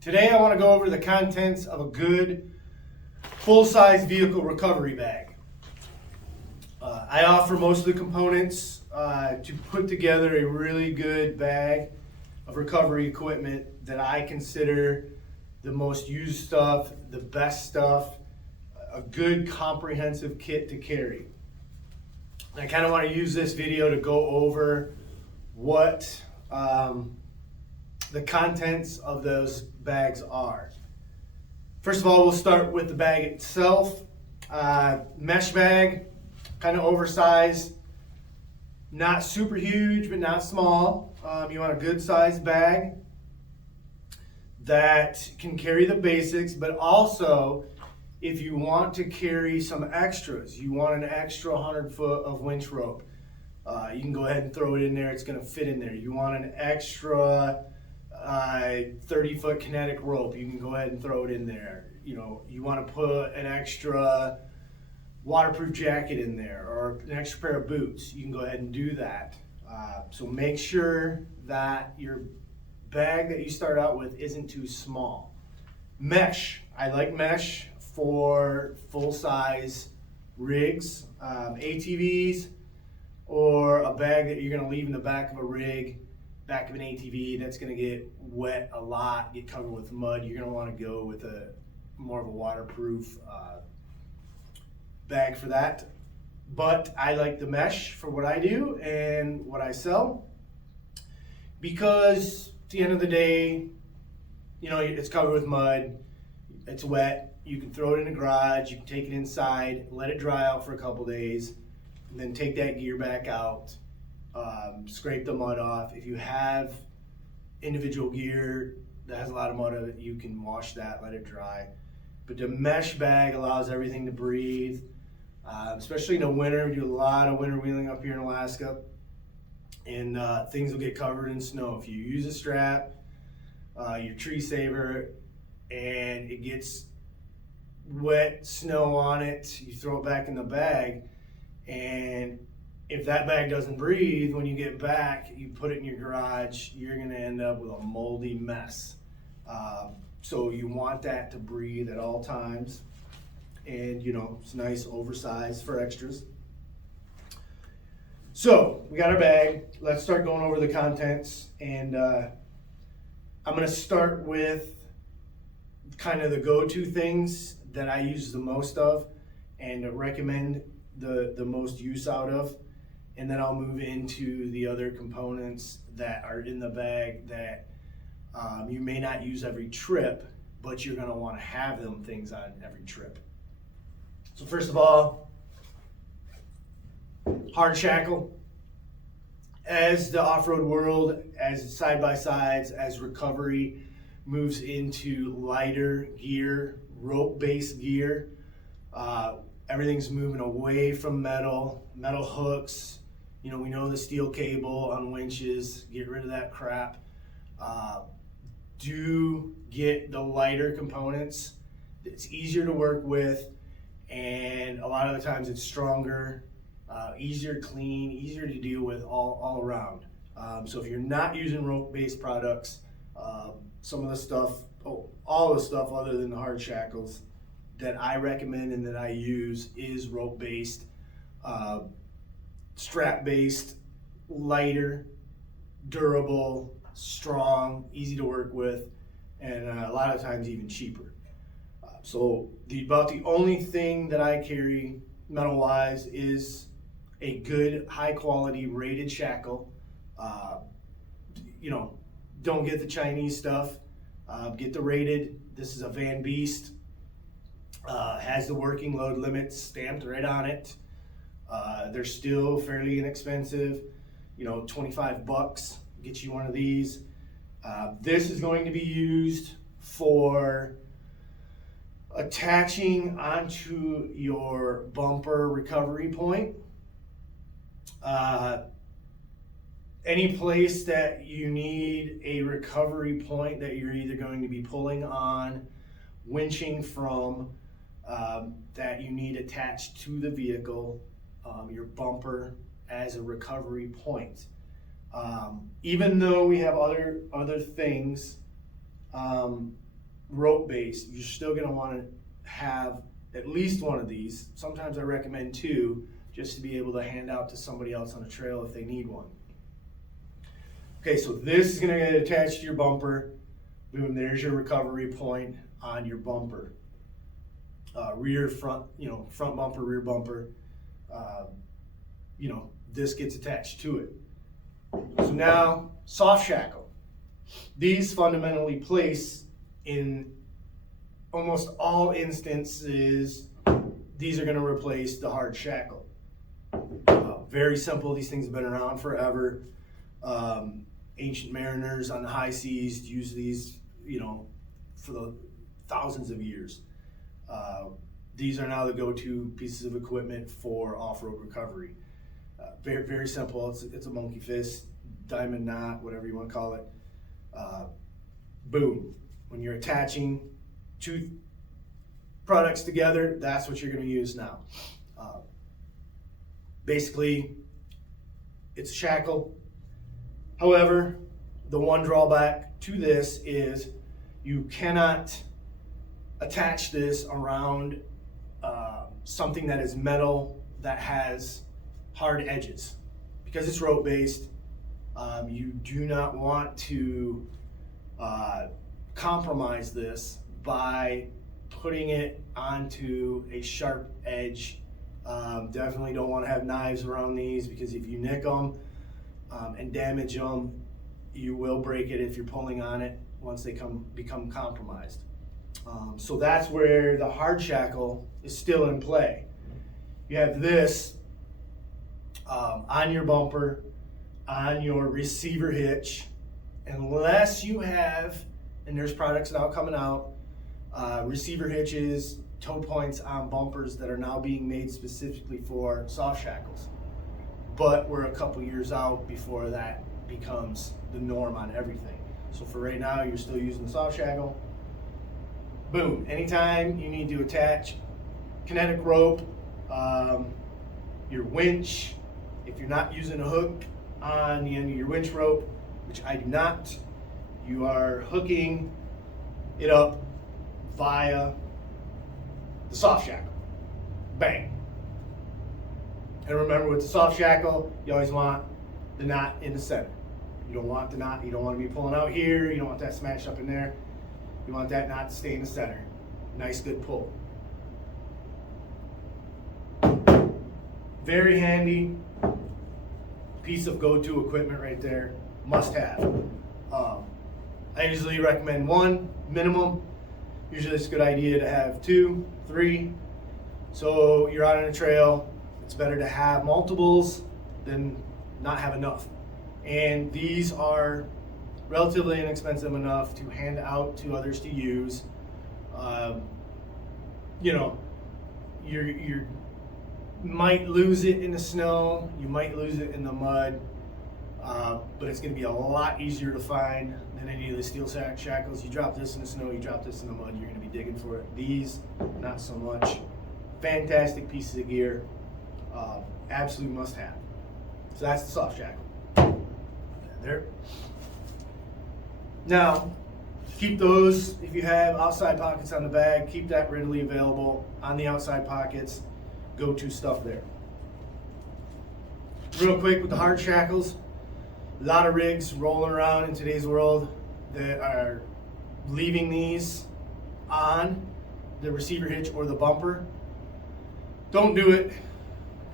Today I want to go over the contents of a good full-size vehicle recovery bag. I offer most of the components to put together a really good bag of recovery equipment that I consider the most used stuff, the best stuff, a good comprehensive kit to carry. I kind of want to use this video to go over what the contents of those bags are. First of all, we'll start with the bag itself. Mesh bag, kind of oversized, not super huge, but not small. You want a good sized bag that can carry the basics, but also if you want to carry some extras, you want an extra 100 foot of winch rope, you can go ahead and throw it in there. It's going to fit in there. You want an extra 30 foot kinetic rope, you can go ahead and throw it in there. You know, you want to put an extra waterproof jacket in there or an extra pair of boots, you can go ahead and do that. So make sure that your bag that you start out with isn't too small. Mesh, I like mesh for full-size rigs, ATVs, or a bag that you're going to leave in the back of a rig, back of an ATV that's going to get wet a lot, get covered with mud. You're going to want to go with a more of a waterproof bag for that. But I like the mesh for what I do and what I sell, because at the end of the day, you know, it's covered with mud, it's wet, you can throw it in the garage, you can take it inside, let it dry out for a couple days, and then take that gear back out, scrape the mud off. If you have individual gear that has a lot of mud on it, you can wash that, let it dry. But the mesh bag allows everything to breathe, especially in the winter. We do a lot of winter wheeling up here in Alaska, and things will get covered in snow. If you use a strap, your tree saver, and it gets wet snow on it, you throw it back in the bag, and if that bag doesn't breathe, when you get back, you put it in your garage, you're going to end up with a moldy mess. So you want that to breathe at all times, and you know, it's nice oversized for extras. So we got our bag. Let's start going over the contents, and I'm going to start with kind of the go-to things that I use the most of and recommend the most use out of, and then I'll move into the other components that are in the bag that you may not use every trip, but you're going to want to have them things on every trip. So first of all, hard shackle. As the off-road world, as side-by-sides, as recovery moves into lighter gear, rope-based gear, everything's moving away from metal hooks. You know, we know the steel cable on winches, get rid of that crap. Do get the lighter components. It's easier to work with, and a lot of the times it's stronger, easier to clean, easier to deal with all around. So if you're not using rope-based products, some of the stuff, all the stuff other than the hard shackles that I recommend and that I use is rope-based, strap-based, lighter, durable, strong, easy to work with, and a lot of times even cheaper. So about the only thing that I carry metal-wise is a good, high-quality rated shackle. You know, don't get the Chinese stuff. Get the rated. This is a Van Beest. Has the working load limits stamped right on it. They're still fairly inexpensive. You know, 25 bucks get you one of these. This is going to be used for attaching onto your bumper recovery point. Any place that you need a recovery point that you're either going to be pulling on, winching from, that you need attached to the vehicle, your bumper as a recovery point. Even though we have other things rope based, you're still going to want to have at least one of these. Sometimes I recommend two, just to be able to hand out to somebody else on a trail if they need one. Okay, so this is going to get attached to your bumper. Boom, there's your recovery point on your bumper. Rear, front, front bumper, rear bumper. This gets attached to it. So now, soft shackle. These fundamentally place in almost all instances, these are going to replace the hard shackle. Very simple. These things have been around forever. Ancient mariners on the high seas use these, for the thousands of years. These are now the go-to pieces of equipment for off-road recovery. Very, very simple. It's a monkey fist, diamond knot, whatever you want to call it. Boom. When you're attaching two products together, that's what you're going to use now. Basically, it's a shackle. However, the one drawback to this is you cannot attach this around something that is metal that has hard edges. Because it's rope based, you do not want to compromise this by putting it onto a sharp edge. Definitely don't want to have knives around these, because if you nick them and damage them, you will break it if you're pulling on it once they become compromised. So that's where the hard shackle is still in play. You have this on your bumper, on your receiver hitch, unless you have, and there's products now coming out, receiver hitches, toe points on bumpers that are now being made specifically for soft shackles. But we're a couple years out before that becomes the norm on everything. So for right now, you're still using the soft shackle. Boom. Anytime you need to attach kinetic rope, your winch, if you're not using a hook on the end of your winch rope, which I do not, you are hooking it up via the soft shackle. Bang. And remember, with the soft shackle, you always want the knot in the center. You don't want the knot, you don't want to be pulling out here, you don't want that smashed up in there. You want that knot to stay in the center. Nice, good pull. Very handy piece of go-to equipment right there. Must have. I usually recommend one minimum. Usually it's a good idea to have 2, 3. So you're out on a trail, it's better to have multiples than not have enough. And these are relatively inexpensive enough to hand out to others to use. You might lose it in the snow, you might lose it in the mud, but it's going to be a lot easier to find than any of the steel shackles. You drop this in the snow, you drop this in the mud, you're going to be digging for it. These, not so much. Fantastic pieces of gear, absolute must have. So that's the soft shackle. There. Now, keep those, if you have outside pockets on the bag, keep that readily available on the outside pockets. Go-to stuff there. Real quick with the hard shackles, a lot of rigs rolling around in today's world that are leaving these on the receiver hitch or the bumper. Don't do it.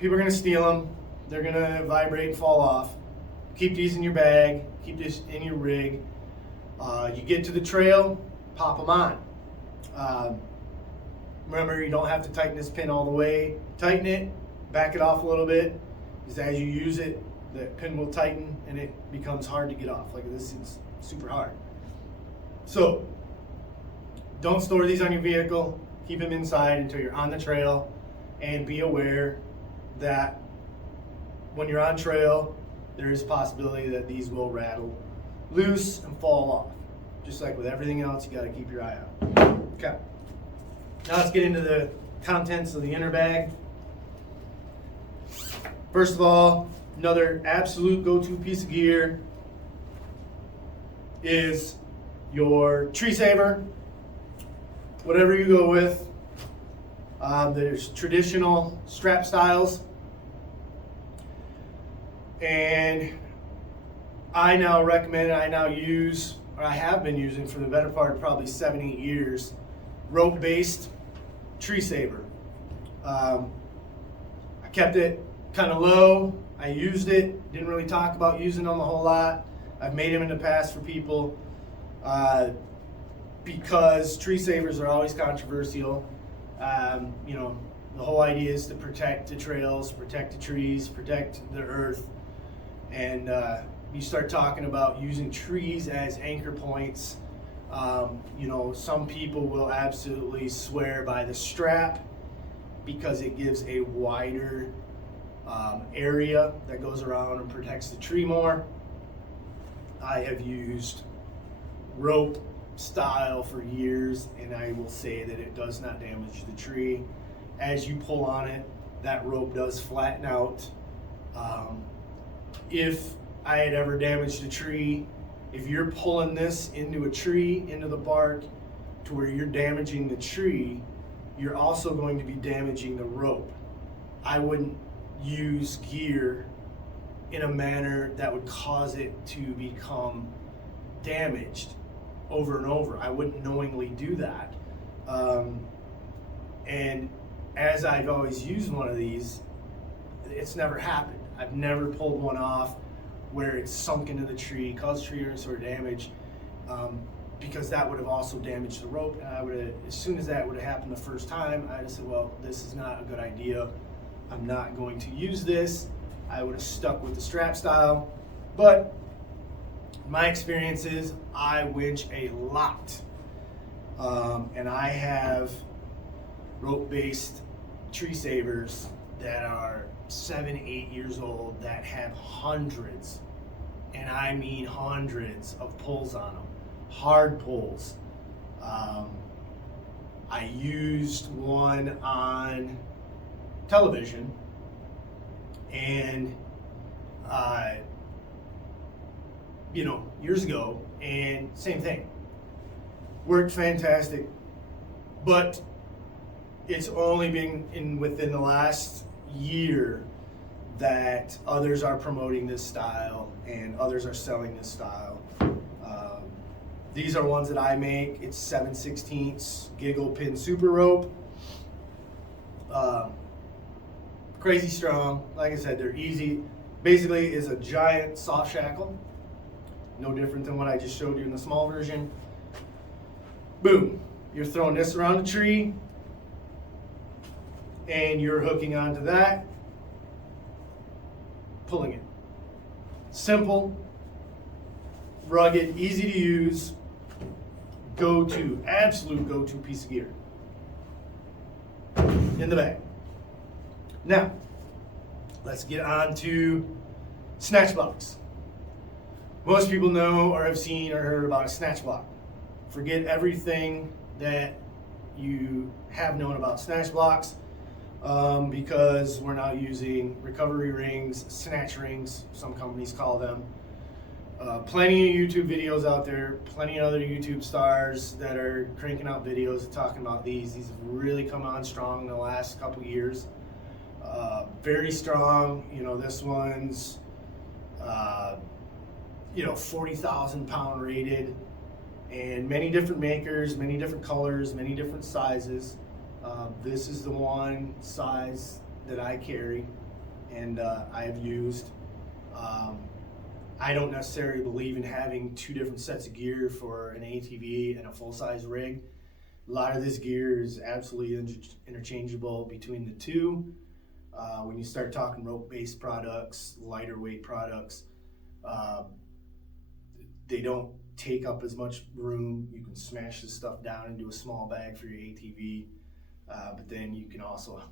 People are going to steal them. They're going to vibrate and fall off. Keep these in your bag. Keep this in your rig. You get to the trail, pop them on. Remember, you don't have to tighten this pin all the way. Tighten it, back it off a little bit, because as you use it, the pin will tighten and it becomes hard to get off. Like this is super hard. So, don't store these on your vehicle. Keep them inside until you're on the trail, and be aware that when you're on trail, there is a possibility that these will rattle loose and fall off. Just like with everything else, you got to keep your eye out. Okay. Now let's get into the contents of the inner bag. First of all, another absolute go-to piece of gear is your tree saver. whatever you go with. There's traditional strap styles, and I now recommend, I now use, or I have been using for the better part of probably 7-8 years, rope-based tree saver. I kept it kind of low. I used it, didn't really talk about using them a whole lot. I've made them in the past for people because tree savers are always controversial. You know, the whole idea is to protect the trails, protect the trees, protect the earth. And you start talking about using trees as anchor points. You know, some people will absolutely swear by the strap because it gives a wider area that goes around and protects the tree more. I have used rope style for years, and I will say that it does not damage the tree. As you pull on it, that rope does flatten out. If I had ever damaged a tree, if you're pulling this into a tree, into the bark, to where you're damaging the tree, you're also going to be damaging the rope. I wouldn't use gear in a manner that would cause it to become damaged over and over. I wouldn't knowingly do that. And as I've always used one of these, it's never happened. I've never pulled one off where it's sunk into the tree, caused tree or any sort of damage, because that would have also damaged the rope. And I would have, as soon as that would have happened the first time, I just said, well, this is not a good idea. I'm not going to use this. I would have stuck with the strap style. But my experience is I winch a lot. And I have rope-based tree savers that are 7-8 years old that have hundreds, and I mean hundreds of pulls on them, hard pulls. I used one on television, and you know, years ago, and same thing, worked fantastic, but it's only been within the last year that others are promoting this style and others are selling this style. These are ones that I make. It's 7/16 giggle pin super rope. Crazy strong. Like I said, they're easy. Basically, is a giant soft shackle. No different than what I just showed you in the small version. Boom. You're throwing this around the tree, and you're hooking onto that, pulling it. Simple, rugged, easy to use, go-to, absolute go-to piece of gear in the bag. Now, let's get on to Snatchbox. Most people know or have seen or heard about a Snatchbox. Forget everything that you have known about Snatchbox. Because we're now using recovery rings, snatch rings, some companies call them. Plenty of YouTube videos out there, plenty of other YouTube stars that are cranking out videos talking about these. These have really come on strong in the last couple years. Very strong, you know, this one's, you know, 40,000 pound rated, and many different makers, many different colors, many different sizes. This is the one size that I carry and I have used. I don't necessarily believe in having two different sets of gear for an ATV and a full-size rig. A lot of this gear is absolutely interchangeable between the two. When you start talking rope-based products, lighter weight products, they don't take up as much room. You can smash this stuff down into a small bag for your ATV. But then you can also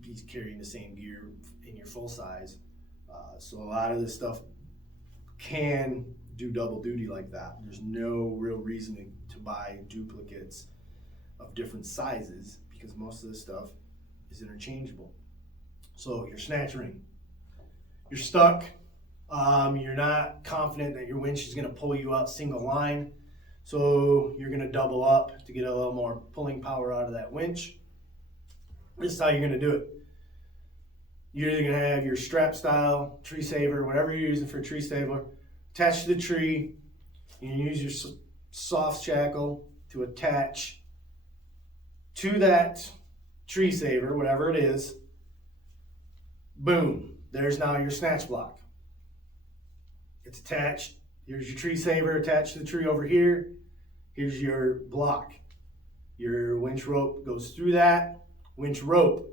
be carrying the same gear in your full size. So a lot of this stuff can do double duty like that. There's no real reason to buy duplicates of different sizes because most of this stuff is interchangeable. So your snatch ring, you're stuck. You're not confident that your winch is going to pull you out single line. So you're gonna double up to get a little more pulling power out of that winch. This is how you're gonna do it. You're either gonna have your strap style, tree saver, whatever you're using for a tree saver, attached to the tree. You can use your soft shackle to attach to that tree saver, whatever it is. Boom, there's now your snatch block. It's attached. Here's your tree saver attached to the tree over here. Here's your block. Your winch rope goes through that. Winch rope.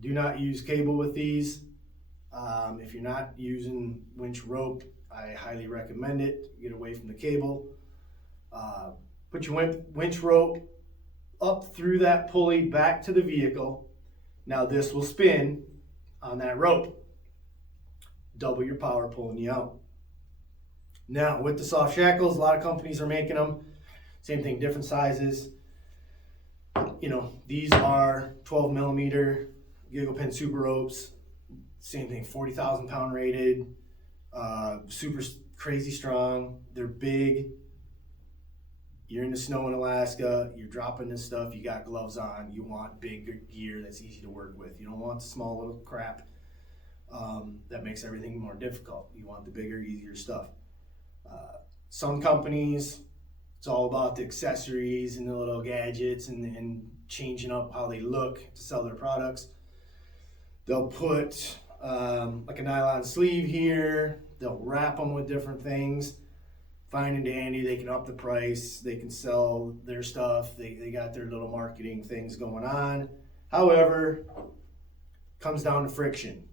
Do not use cable with these. If you're not using winch rope, I highly recommend it. Get away from the cable. Put your winch rope up through that pulley back to the vehicle. Now this will spin on that rope. Double your power pulling you out. Now with the soft shackles, a lot of companies are making them. Same thing, different sizes. You know, these are 12 millimeter giggle pin super ropes. Same thing, 40,000 pound rated, super crazy strong. They're big. You're in the snow in Alaska, you're dropping this stuff, you got gloves on, you want big gear that's easy to work with. You don't want the small little crap that makes everything more difficult. You want the bigger, easier stuff. Some companies, it's all about the accessories and the little gadgets and changing up how they look to sell their products. They'll put like a nylon sleeve here, they'll wrap them with different things. Fine and dandy, they can up the price, they can sell their stuff, they got their little marketing things going on. However, comes down to friction.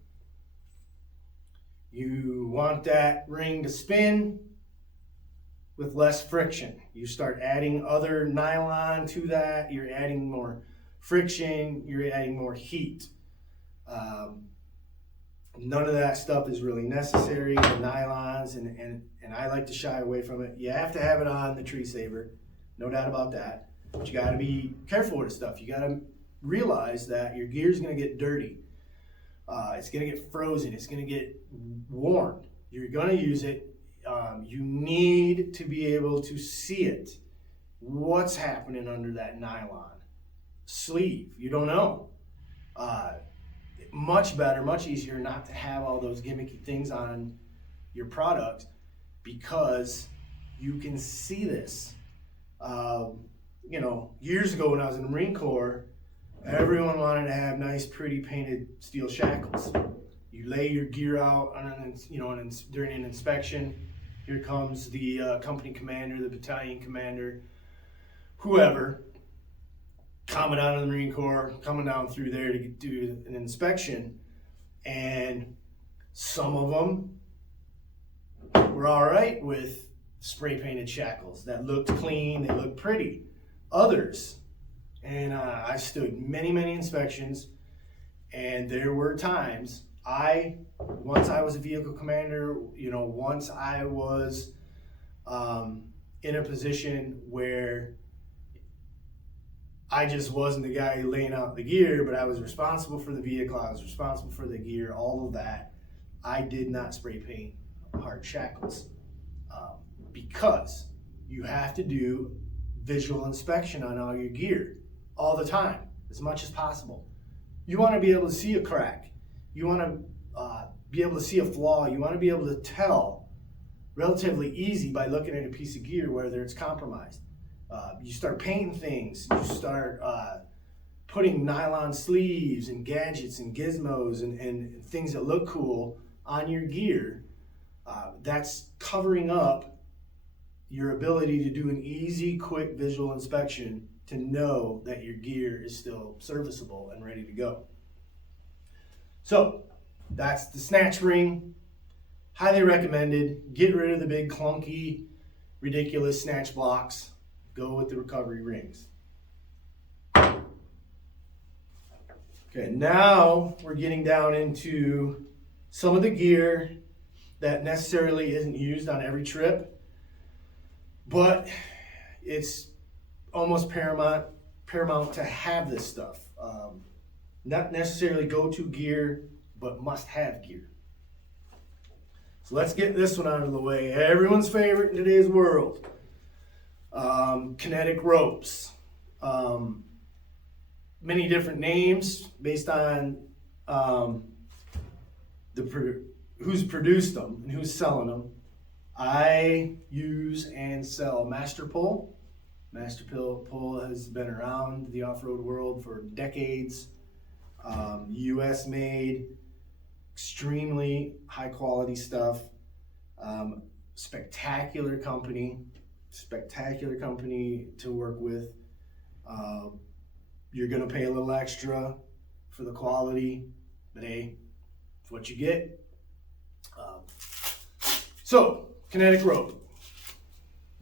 You want that ring to spin with less friction. You start adding other nylon to that, you're adding more friction, you're adding more heat. None of that stuff is really necessary, the nylons, and I like to shy away from it. You have to have it on the tree saver, no doubt about that. But you gotta be careful with this stuff. You gotta realize that your gear is gonna get dirty. It's gonna get frozen, it's gonna get worn. You're gonna use it. You need to be able to see it. What's happening under that nylon sleeve? You don't know. Much better, much easier not to have all those gimmicky things on your product because you can see this. You know, years ago when I was in the Marine Corps, everyone wanted to have nice, pretty painted steel shackles. You lay your gear out on during an inspection. Here comes the company commander, the battalion commander, whoever, coming out of the Marine Corps, coming down through there to do an inspection, and some of them were all right with spray painted shackles that looked clean, they looked pretty. Others, and I stood many inspections, and there were times once I was a vehicle commander, once I was in a position where I just wasn't the guy laying out the gear, but I was responsible for the vehicle, I was responsible for the gear, all of that. I did not spray paint hard shackles because you have to do visual inspection on all your gear all the time, as much as possible. You want to be able to see a crack. You want to be able to see a flaw. You want to be able to tell relatively easy by looking at a piece of gear whether it's compromised. You start painting things, you start putting nylon sleeves and gadgets and gizmos and things that look cool on your gear. That's covering up your ability to do an easy, quick visual inspection to know that your gear is still serviceable and ready to go. So that's the Snatch Ring. Highly recommended. Get rid of the big clunky, ridiculous snatch blocks. Go with the recovery rings. Okay, now we're getting down into some of the gear that necessarily isn't used on every trip, but it's almost paramount to have this stuff. Not necessarily go-to gear, but must-have gear. So let's get this one out of the way. Everyone's favorite in today's world. Kinetic Ropes. Many different names based on who's produced them and who's selling them. I use and sell Master Pull. Master Pull has been around the off-road world for decades. US made, extremely high quality stuff. Spectacular company to work with. You're gonna pay a little extra for the quality, but hey, it's what you get. So, Kinetic Rope.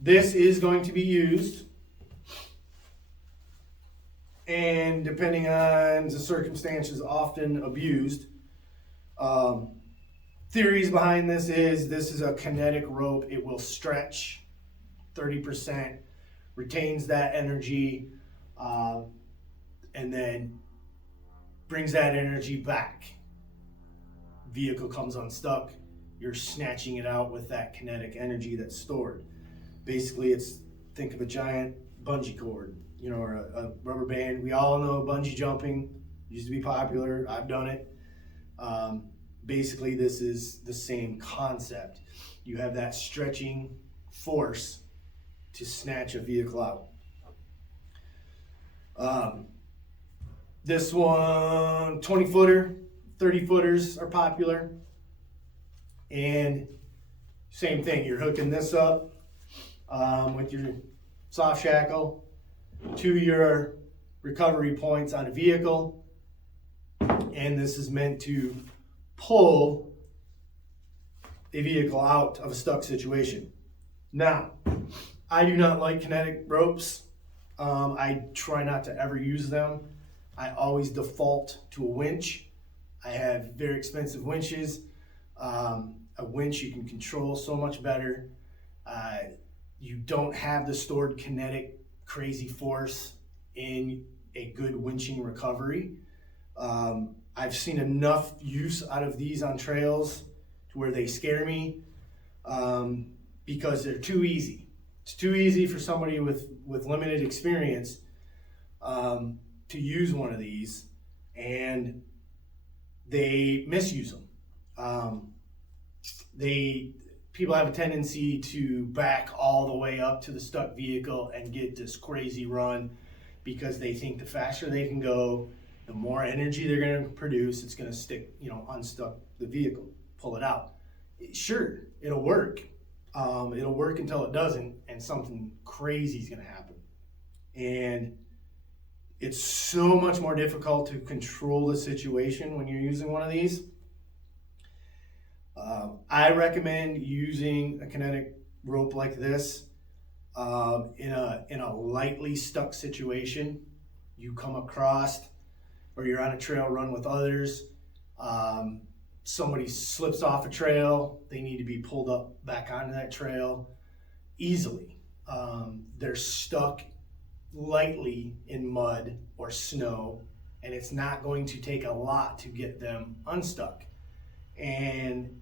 This is going to be used, and depending on the circumstances, often abused. Theories behind this is a kinetic rope. It will stretch 30%, retains that energy, and then brings that energy back. Vehicle comes unstuck, you're snatching it out with that kinetic energy that's stored. Basically, think of a giant bungee cord, or a rubber band. We all know bungee jumping used to be popular. I've done it. Basically, this is the same concept. You have that stretching force to snatch a vehicle out. This one, 20-footer, 30-footers are popular. And same thing, you're hooking this up with your soft shackle to your recovery points on a vehicle. And this is meant to pull a vehicle out of a stuck situation. Now, I do not like kinetic ropes. I try not to ever use them. I always default to a winch. I have very expensive winches. A winch you can control so much better. You don't have the stored kinetic crazy force in a good winching recovery. I've seen enough use out of these on trails to where they scare me because they're too easy. It's too easy for somebody with limited experience to use one of these, and they misuse them. People have a tendency to back all the way up to the stuck vehicle and get this crazy run because they think the faster they can go, the more energy they're going to produce. It's going to stick, unstuck the vehicle, pull it out. Sure, it'll work. It'll work until it doesn't, and something crazy is going to happen. And it's so much more difficult to control the situation when you're using one of these. I recommend using a kinetic rope like this in a lightly stuck situation. You come across, or you're on a trail run with others, somebody slips off a trail, they need to be pulled up back onto that trail easily. They're stuck lightly in mud or snow, and it's not going to take a lot to get them unstuck. And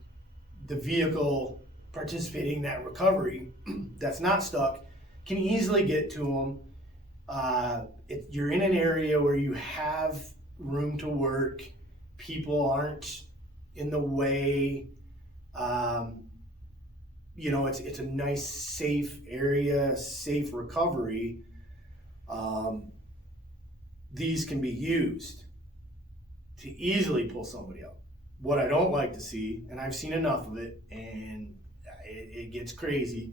the vehicle participating in that recovery that's not stuck can easily get to them. You're in an area where you have room to work, people aren't in the way. It's a nice, safe area, safe recovery. These can be used to easily pull somebody out. What I don't like to see, and I've seen enough of it, and it gets crazy.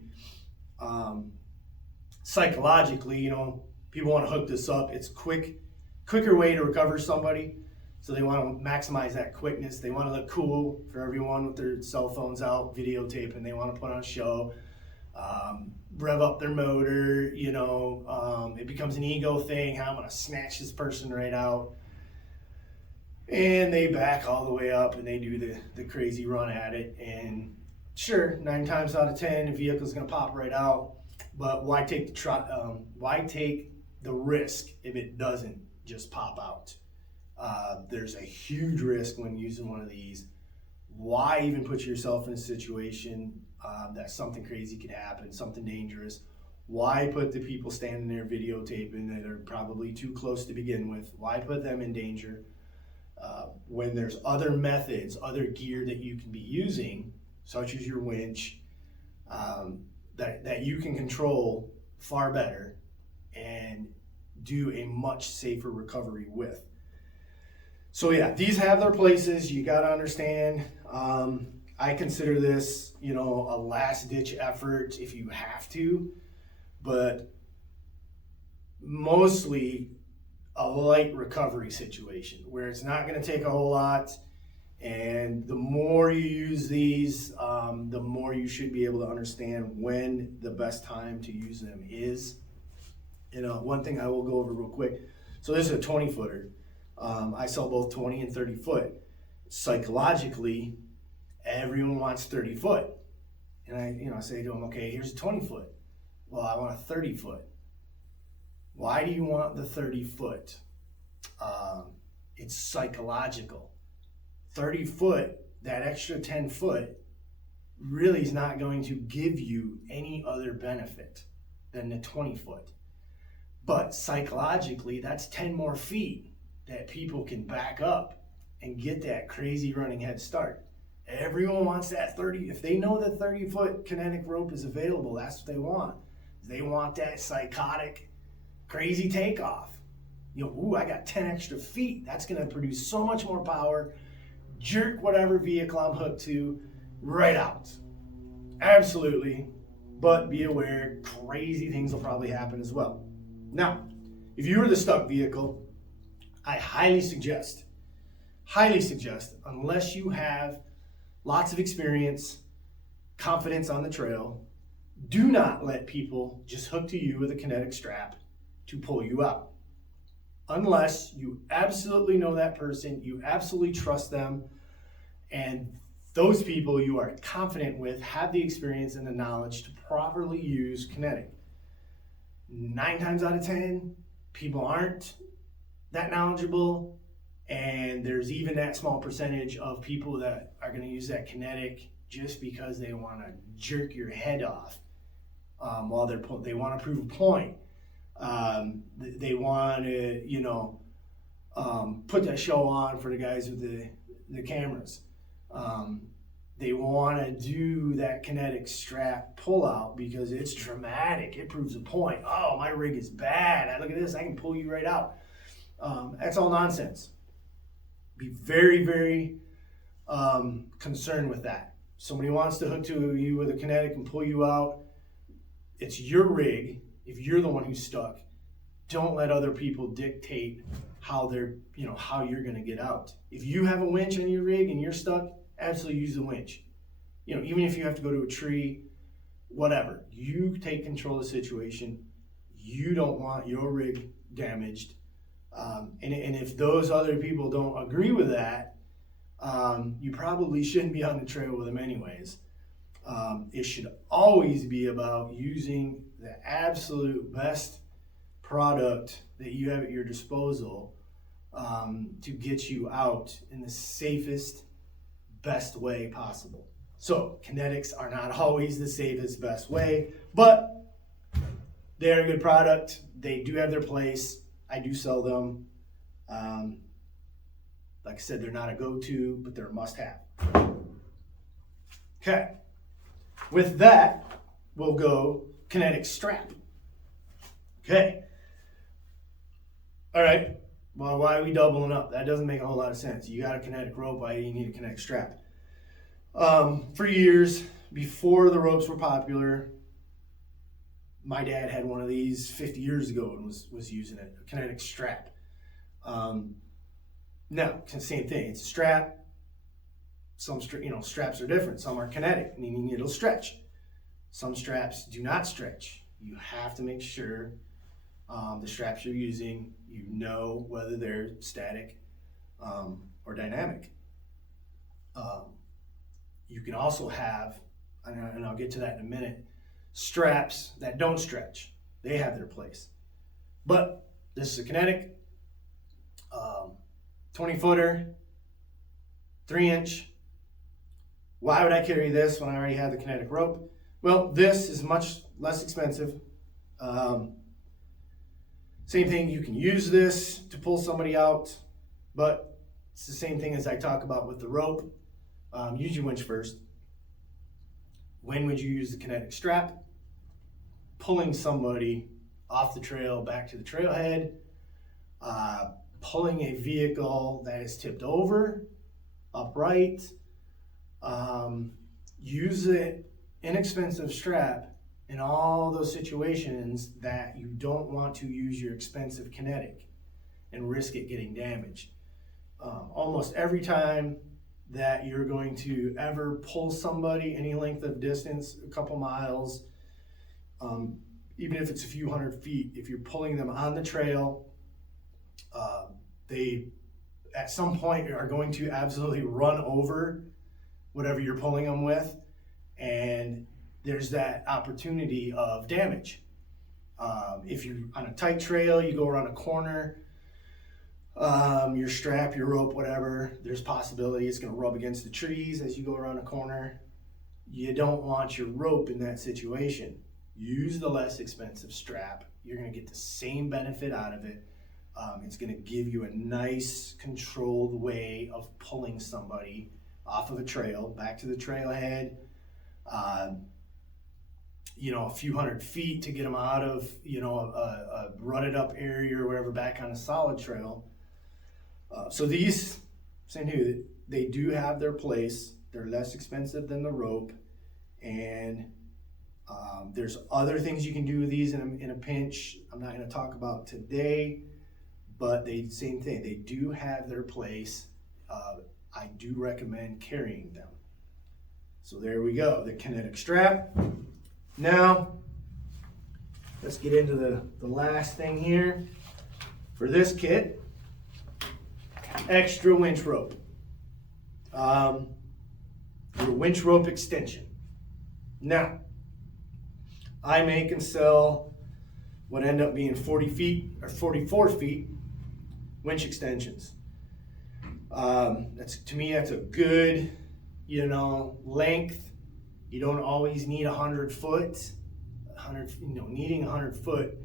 Psychologically, people want to hook this up. It's quicker way to recover somebody. So they want to maximize that quickness. They want to look cool for everyone with their cell phones out, videotaping. They want to put on a show, rev up their motor. It becomes an ego thing. How I'm going to snatch this person right out. And they back all the way up and they do the crazy run at it. And sure, 9 times out of 10, the vehicle's going to pop right out. But why take the risk if it doesn't just pop out? There's a huge risk when using one of these. Why even put yourself in a situation that something crazy could happen, something dangerous? Why put the people standing there videotaping that are probably too close to begin with? Why put them in danger when there's other methods, other gear that you can be using, such as your winch, that you can control far better and do a much safer recovery with. So yeah, these have their places. You got to understand. I consider this, you know, a last ditch effort if you have to, but mostly a light recovery situation where it's not going to take a whole lot. And the more you use these, the more you should be able to understand when the best time to use them is. You know, one thing I will go over real quick. So this is a 20 footer. I sell both 20 and 30 foot. Psychologically, everyone wants 30 foot. And I say to them, okay, here's a 20 foot. Well, I want a 30 foot. Why do you want the 30 foot? It's psychological. 30 foot, that extra 10 foot, really is not going to give you any other benefit than the 20 foot. But psychologically, that's 10 more feet that people can back up and get that crazy running head start. Everyone wants that 30. If they know that 30-foot kinetic rope is available, that's what they want. They want that psychotic, crazy takeoff. You know, ooh, I got 10 extra feet. That's going to produce so much more power. Jerk whatever vehicle I'm hooked to right out. Absolutely. But be aware, crazy things will probably happen as well. Now, if you were the stuck vehicle, I highly suggest, unless you have lots of experience, confidence on the trail, do not let people just hook to you with a kinetic strap to pull you out. Unless you absolutely know that person, you absolutely trust them, and those people you are confident with have the experience and the knowledge to properly use kinetic. 9 times out of 10, people aren't that knowledgeable, and there's even that small percentage of people that are going to use that kinetic just because they want to jerk your head off while they want to prove a point. They want to, put that show on for the guys with the cameras. They want to do that kinetic strap pullout because it's dramatic. It proves a point. Oh, my rig is bad. Look at this. I can pull you right out. That's all nonsense. Be very, very concerned with that. Somebody wants to hook to you with a kinetic and pull you out. It's your rig. If you're the one who's stuck, don't let other people dictate how you're going to get out. If you have a winch on your rig and you're stuck, absolutely use the winch. Even if you have to go to a tree, whatever, you take control of the situation. You don't want your rig damaged. And if those other people don't agree with that, you probably shouldn't be on the trail with them anyways. It should always be about using the absolute best product that you have at your disposal to get you out in the safest, best way possible. So kinetics are not always the safest, best way, but they are a good product. They do have their place. I do sell them. Like I said, they're not a go-to, but they're a must-have. Okay. With that, we'll go kinetic strap. Okay. All right. Well, why are we doubling up? That doesn't make a whole lot of sense. You got a kinetic rope, why do you need a kinetic strap? For years, before the ropes were popular, my dad had one of these 50 years ago and was using it, a kinetic strap. Now, same thing. It's a strap. Some straps are different. Some are kinetic, meaning it'll stretch. Some straps do not stretch. You have to make sure the straps you're using, whether they're static or dynamic. You can also have, and I'll get to that in a minute, straps that don't stretch. They have their place. But this is a kinetic 20-footer, 3-inch. Why would I carry this when I already have the kinetic rope? Well, this is much less expensive Same thing, you can use this to pull somebody out, but it's the same thing as I talk about with the rope. Use your winch first. When would you use the kinetic strap? Pulling somebody off the trail back to the trailhead, pulling a vehicle that is tipped over, upright. Use an inexpensive strap in all those situations that you don't want to use your expensive kinetic and risk it getting damaged. Almost every time that you're going to ever pull somebody any length of distance, a couple miles, even if it's a few hundred feet, if you're pulling them on the trail, they at some point are going to absolutely run over whatever you're pulling them with, and there's that opportunity of damage. If you're on a tight trail, you go around a corner, your strap, your rope, whatever, there's possibility it's going to rub against the trees as you go around a corner. You don't want your rope in that situation. Use the less expensive strap. You're going to get the same benefit out of it. It's going to give you a nice controlled way of pulling somebody off of a trail back to the trailhead, a few hundred feet to get them out of a rutted up area or whatever back on a solid trail. So these, same thing, they do have their place. They're less expensive than the rope, and there's other things you can do with these in a pinch. I'm not going to talk about today, but same thing. They do have their place. I do recommend carrying them. So there we go, the kinetic strap. Now, let's get into the last thing here. For this kit, extra winch rope. Your winch rope extension. Now, I make and sell what end up being 40 feet or 44 feet winch extensions. To me, that's a good, length. You don't always need 100 foot. Needing 100 foot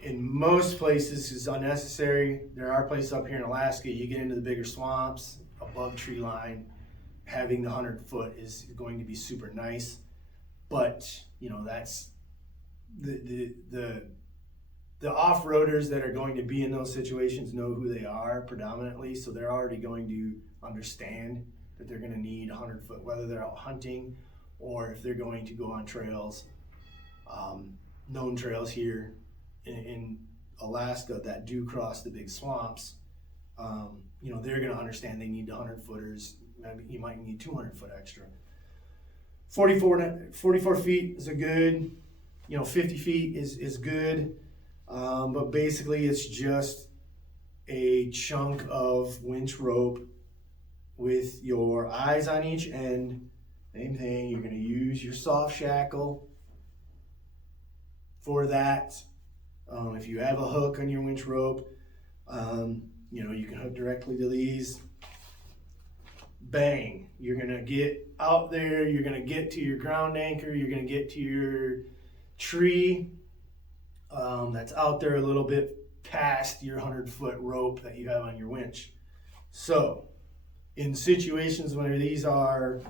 in most places is unnecessary. There are places up here in Alaska, you get into the bigger swamps above tree line, having the 100 foot is going to be super nice. But that's the off-roaders that are going to be in those situations know who they are predominantly, so they're already going to understand that they're going to need 100 foot, whether they're out hunting or if they're going to go on trails, known trails here in Alaska that do cross the big swamps. They're going to understand they need 100 footers. Maybe you might need 200 foot extra. 44 feet is a good, 50 feet is good. But basically it's just a chunk of winch rope with your eyes on each end. Same thing, you're going to use your soft shackle for that. If you have a hook on your winch rope, you can hook directly to these. Bang, you're going to get out there, you're going to get to your ground anchor, you're going to get to your tree that's out there a little bit past your 100 foot rope that you have on your winch. So in situations where these are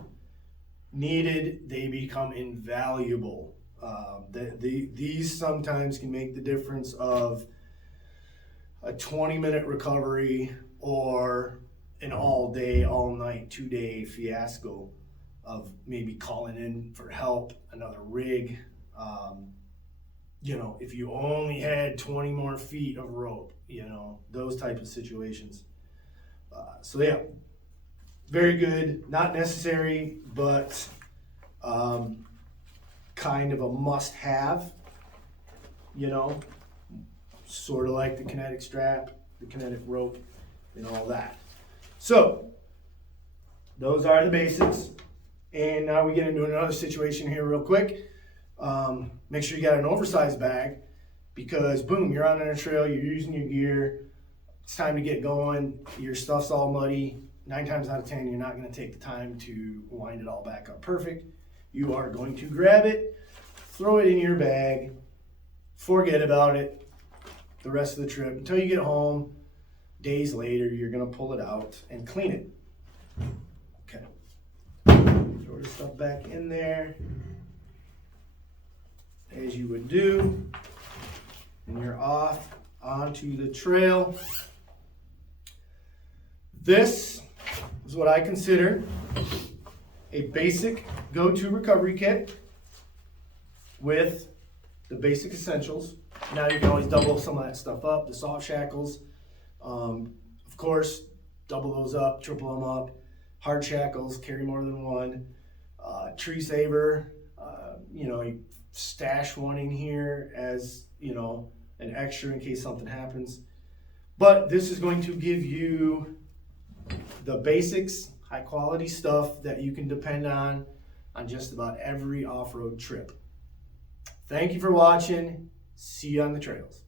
needed, they become invaluable. These sometimes can make the difference of a 20-minute recovery or an all-day, all-night, 2-day fiasco of maybe calling in for help, another rig. If you only had 20 more feet of rope, those type of situations. So yeah, very good, not necessary, but kind of a must-have, sort of like the kinetic strap, the kinetic rope, and all that. So those are the basics. And now we get into another situation here real quick. Make sure you got an oversized bag, because boom, you're on a trail, you're using your gear, it's time to get going, your stuff's all muddy. 9 times out of 10, you're not going to take the time to wind it all back up perfect. You are going to grab it, throw it in your bag, forget about it the rest of the trip until you get home. Days later, you're gonna pull it out and clean it. Okay. Throw the stuff back in there, as you would do, and you're off onto the trail. This is what I consider a basic go-to recovery kit with the basic essentials. Now you can always double some of that stuff up, the soft shackles. Of course, double those up, triple them up. Hard shackles, carry more than one. Tree saver, you stash one in here as, an extra in case something happens. But this is going to give you the basics, high quality stuff that you can depend on just about every off-road trip. Thank you for watching. See you on the trails.